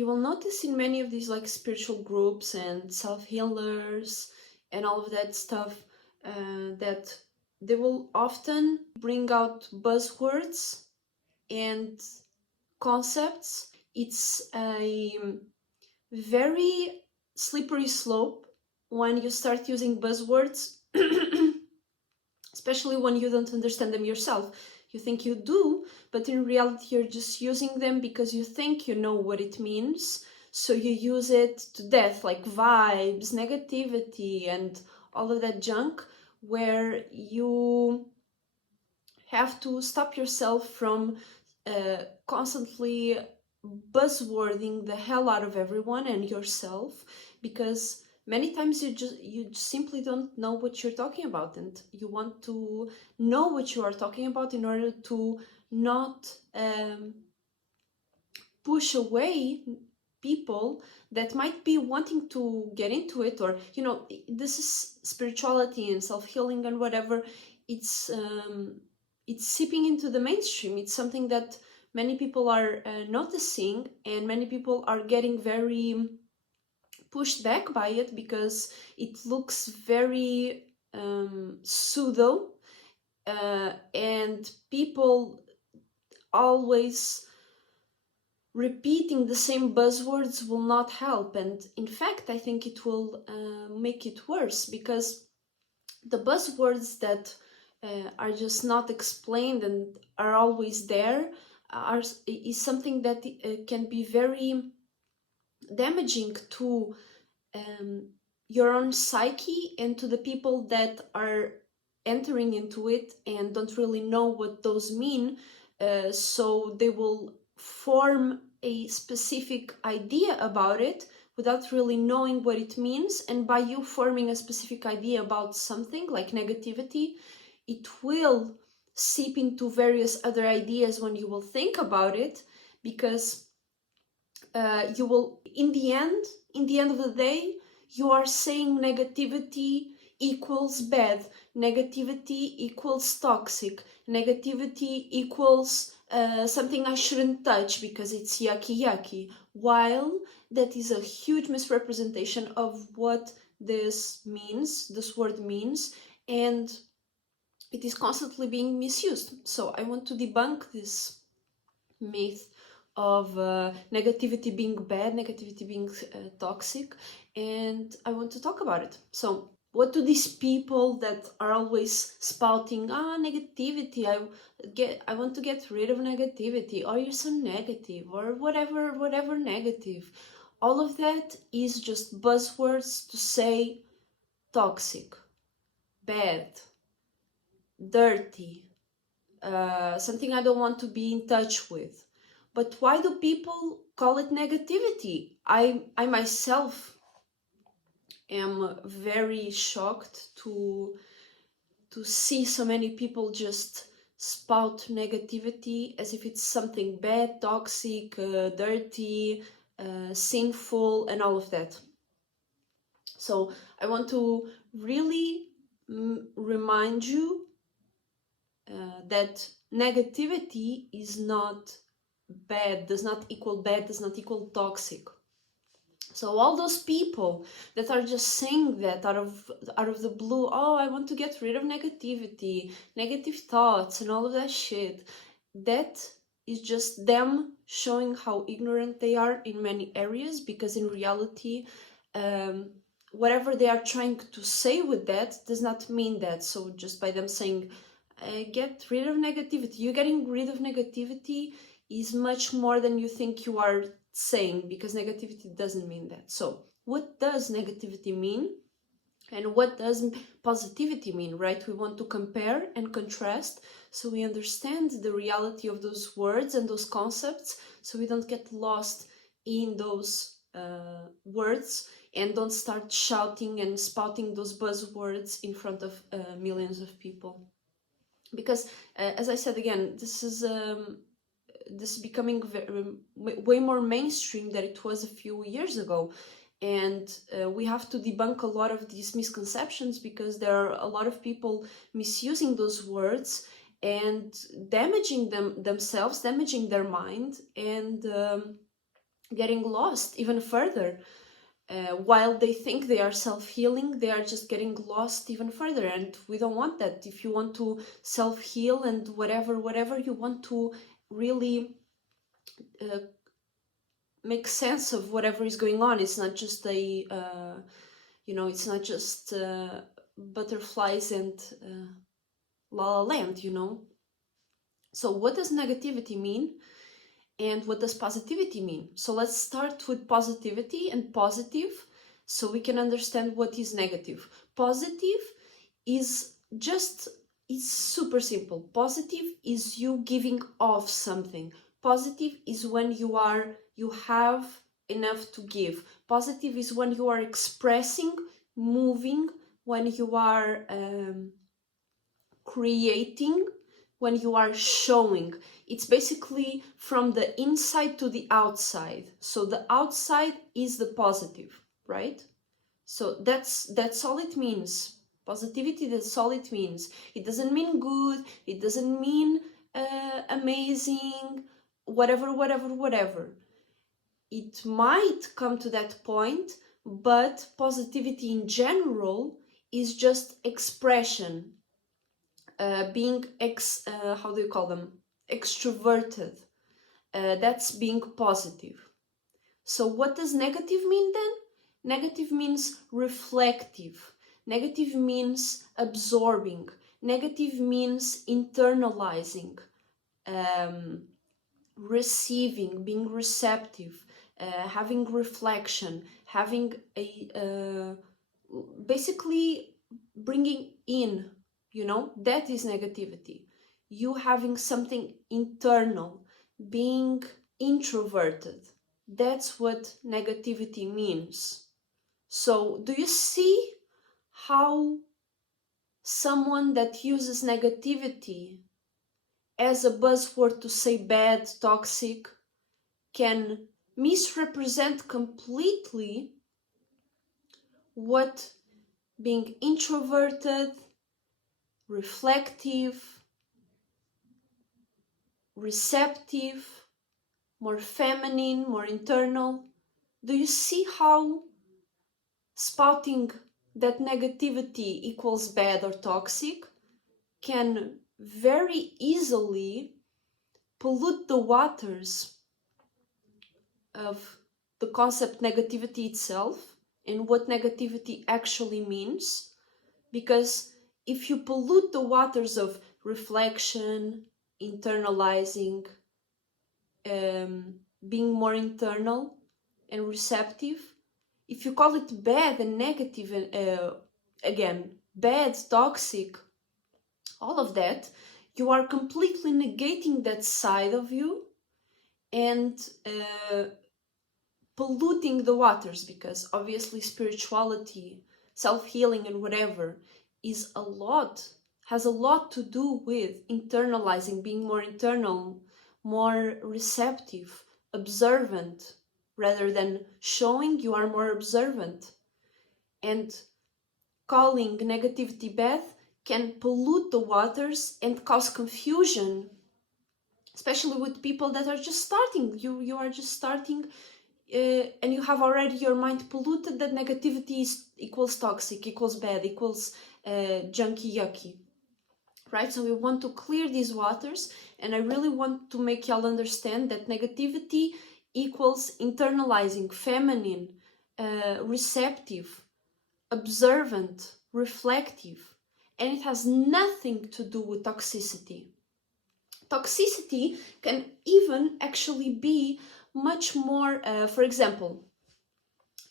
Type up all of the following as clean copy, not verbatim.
you will notice in many of these like spiritual groups and self-healers and all of that stuff that they will often bring out buzzwords and concepts. It's a very slippery slope when you start using buzzwords, especially when you don't understand them yourself. You think you do, but in reality you're just using them because you think you know what it means, so you use it to death, like vibes, negativity, and all of that junk, where you have to stop yourself from constantly buzzwording the hell out of everyone and yourself, because many times you simply don't know what you're talking about, and you want to know what you are talking about in order to not push away people that might be wanting to get into it. Or, you know, this is spirituality and self-healing and whatever. It's seeping into the mainstream. It's something that many people are noticing, and many people are getting very pushed back by it because it looks very pseudo, and people always repeating the same buzzwords will not help. And in fact, I think it will make it worse, because the buzzwords that are just not explained and are always there is something that can be very damaging to your own psyche and to the people that are entering into it and don't really know what those mean. So they will form a specific idea about it without really knowing what it means. And by you forming a specific idea about something like negativity, it will seep into various other ideas when you will think about it, because you will, in the end of the day, you are saying negativity equals bad, negativity equals toxic, negativity equals something I shouldn't touch because it's yucky, while that is a huge misrepresentation of what this word means, and it is constantly being misused. So I want to debunk this myth of negativity being bad, negativity being toxic, and I want to talk about it. So what do these people that are always spouting negativity, I want to get rid of negativity, or you're so negative, or whatever negative, all of that is just buzzwords to say toxic, bad, dirty, something I don't want to be in touch with. But why do people call it negativity? I myself am very shocked to see so many people just spout negativity as if it's something bad, toxic, dirty, sinful, and all of that. So I want to really remind you that negativity is not bad, does not equal bad, does not equal toxic. So all those people that are just saying that out of the blue, oh, I want to get rid of negativity, negative thoughts, and all of that shit, that is just them showing how ignorant they are in many areas, because in reality, whatever they are trying to say with that does not mean that. So just by them saying, get rid of negativity, you getting rid of negativity is much more than you think you are saying, because negativity doesn't mean that. So what does negativity mean, and what does positivity mean, right? We want to compare and contrast so we understand the reality of those words and those concepts, so we don't get lost in those words and don't start shouting and spouting those buzzwords in front of millions of people. Because as I said again, this is becoming way more mainstream than it was a few years ago, and we have to debunk a lot of these misconceptions, because there are a lot of people misusing those words and damaging themselves, damaging their mind, and getting lost even further. While they think they are self-healing, they are just getting lost even further, and we don't want that. If you want to self-heal and whatever you want to really make sense of whatever is going on, it's not just a it's not just butterflies and la la land, So what does negativity mean, and what does positivity mean? So let's start with positivity and positive, so we can understand what is negative. Positive is it's super simple. Positive is you giving off something. Positive is when you have enough to give. Positive is when you are expressing, moving, when you are creating, when you are showing. It's basically from the inside to the outside. So the outside is the positive, right? So that's all it means. Positivity, that's all it means. It doesn't mean good, it doesn't mean amazing, whatever. It might come to that point, but positivity in general is just expression, being how do you call them? Extroverted. That's being positive. So what does negative mean then? Negative means reflective. Negative means absorbing. Negative means internalizing, receiving, being receptive, having reflection, having basically bringing in, that is negativity. You having something internal, being introverted. That's what negativity means. So do you see how someone that uses negativity as a buzzword to say bad, toxic, can misrepresent completely what being introverted, reflective, receptive, more feminine, more internal? Do you see how spouting that negativity equals bad or toxic can very easily pollute the waters of the concept negativity itself and what negativity actually means? Because if you pollute the waters of reflection, internalizing, being more internal and receptive, if you call it bad and negative, and again, bad, toxic, all of that, you are completely negating that side of you and polluting the waters, because obviously spirituality, self-healing and whatever has a lot to do with internalizing, being more internal, more receptive, observant. Rather than showing, you are more observant. And calling negativity bad can pollute the waters and cause confusion, especially with people that are just starting. You are just starting, and you have already your mind polluted that negativity equals toxic, equals bad, equals junky, yucky, right? So we want to clear these waters, and I really want to make y'all understand that negativity equals internalizing, feminine, receptive, observant, reflective, and it has nothing to do with toxicity. Toxicity can even actually be much more, for example,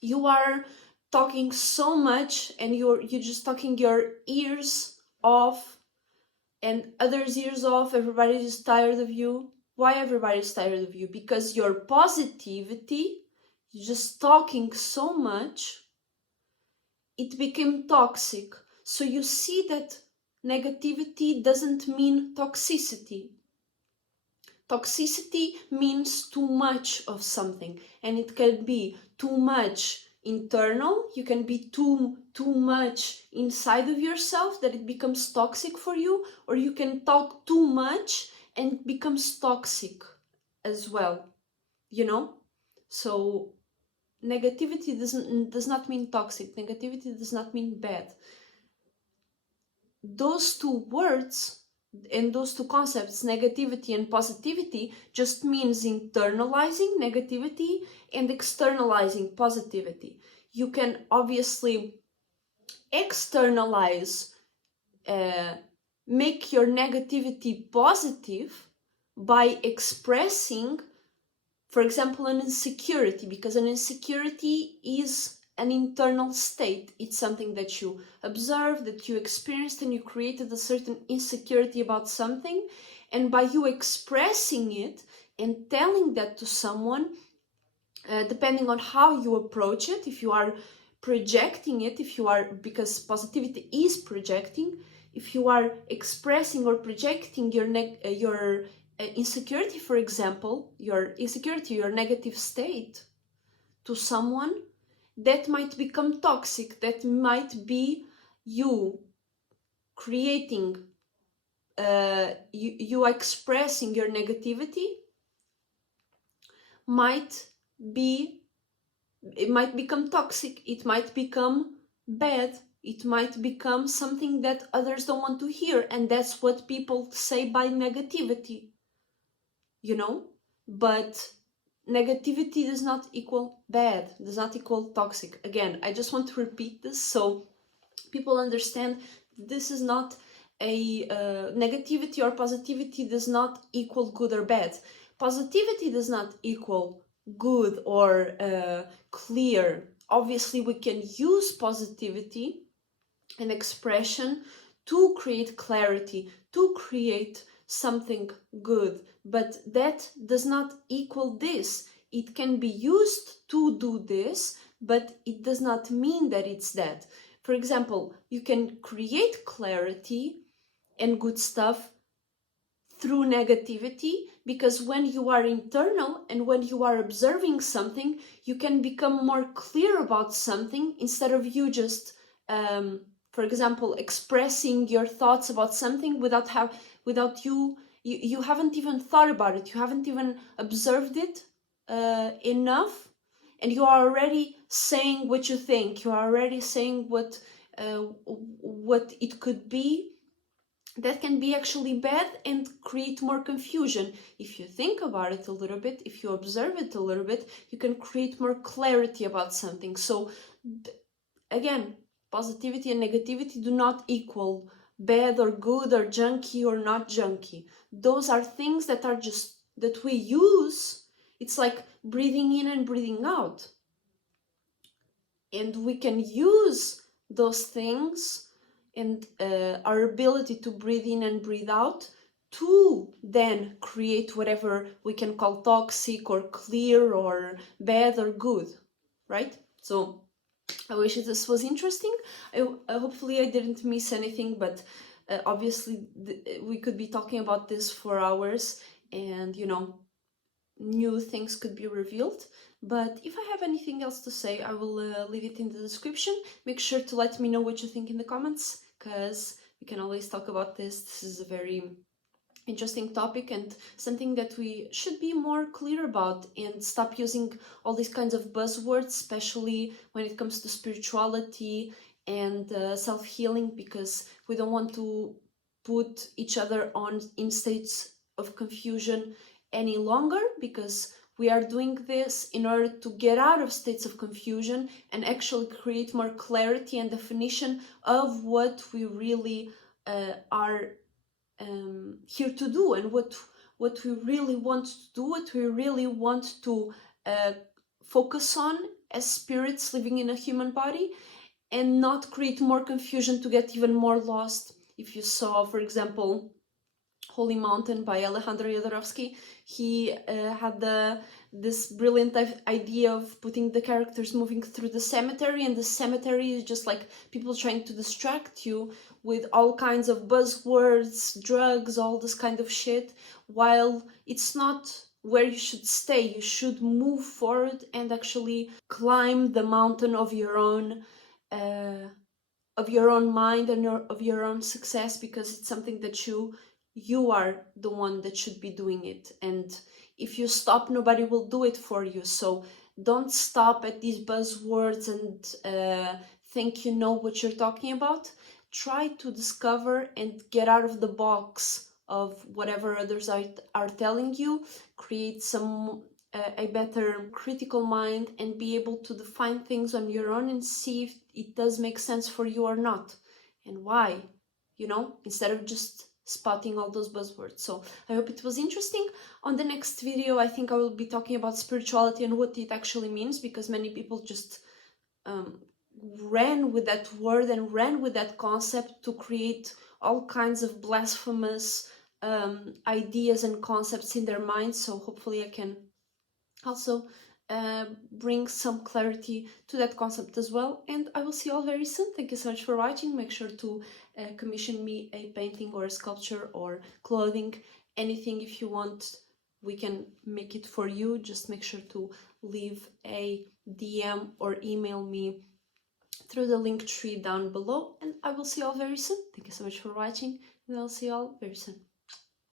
you are talking so much and you're just talking your ears off and others' ears off. Everybody's just tired of you. Why everybody's tired of you? Because your positivity, you're just talking so much, it became toxic. So you see that negativity doesn't mean toxicity. Toxicity means too much of something, and it can be too much internal. You can be too much inside of yourself that it becomes toxic for you, or you can talk too much and it becomes toxic as well, So negativity does not mean toxic. Negativity does not mean bad. Those two words and those two concepts, negativity and positivity, just means internalizing negativity and externalizing positivity. You can obviously externalize, make your negativity positive by expressing, for example, an insecurity, because an insecurity is an internal state. It's something that you observed, that you experienced, and you created a certain insecurity about something. And by you expressing it and telling that to someone, depending on how you approach it, if you are projecting it, because positivity is projecting, if you are expressing or projecting your insecurity, for example, your insecurity, your negative state to someone, that might become toxic. That might be you creating, you expressing your negativity it might become toxic, it might become bad, it might become something that others don't want to hear, and that's what people say by negativity, you know? But negativity does not equal bad, does not equal toxic. Again, I just want to repeat this so people understand this is not a negativity or positivity does not equal good or bad. Positivity does not equal good or clear. Obviously, we can use positivity and expression to create clarity, to create something good, but that does not equal this. It can be used to do this, but it does not mean that it's that. For example, you can create clarity and good stuff through negativity, because when you are internal and when you are observing something, you can become more clear about something instead of you just, for example, expressing your thoughts about something without you haven't even thought about it, you haven't even observed it enough, and you are already saying what you think, you are already saying what it could be. That can be actually bad and create more confusion. If you think about it a little bit, if you observe it a little bit, you can create more clarity about something. So again, positivity and negativity do not equal bad or good or junky or not junky. Those are things that are just that we use. It's like breathing in and breathing out, and we can use those things and our ability to breathe in and breathe out to then create whatever we can call toxic or clear or bad or good, right? So I wish this was interesting. Hopefully I didn't miss anything, but obviously we could be talking about this for hours, and new things could be revealed. But if I have anything else to say, I will leave it in the description. Make sure to let me know what you think in the comments, because we can always talk about this. This is a very interesting topic and something that we should be more clear about and stop using all these kinds of buzzwords, especially when it comes to spirituality and self-healing, because we don't want to put each other in states of confusion any longer, because we are doing this in order to get out of states of confusion and actually create more clarity and definition of what we really are here to do, and what we really want to do, what we really want to focus on as spirits living in a human body, and not create more confusion to get even more lost. If you saw, for example, Holy Mountain by Alejandro Jodorowsky, he had this brilliant idea of putting the characters moving through the cemetery, and the cemetery is just like people trying to distract you with all kinds of buzzwords, drugs, all this kind of shit, while it's not where you should stay. You should move forward and actually climb the mountain of your own mind and of your own success, because it's something that you are the one that should be doing it. And if you stop, nobody will do it for you. So don't stop at these buzzwords and think you know what you're talking about. Try to discover and get out of the box of whatever others are telling you. Create some a better critical mind and be able to define things on your own and see if it does make sense for you or not, and why, you know, instead of just spotting all those buzzwords. So I hope it was interesting. On the next video, I think I will be talking about spirituality and what it actually means, because many people just ran with that word and ran with that concept to create all kinds of blasphemous ideas and concepts in their minds. So hopefully I can also bring some clarity to that concept as well. And I will see you all very soon. Thank you so much for watching. Make sure to commission me a painting or a sculpture or clothing, anything. If you want, we can make it for you. Just make sure to leave a DM or email me through the Linktree down below, and I will see you all very soon. Thank you so much for watching, and I'll see you all very soon.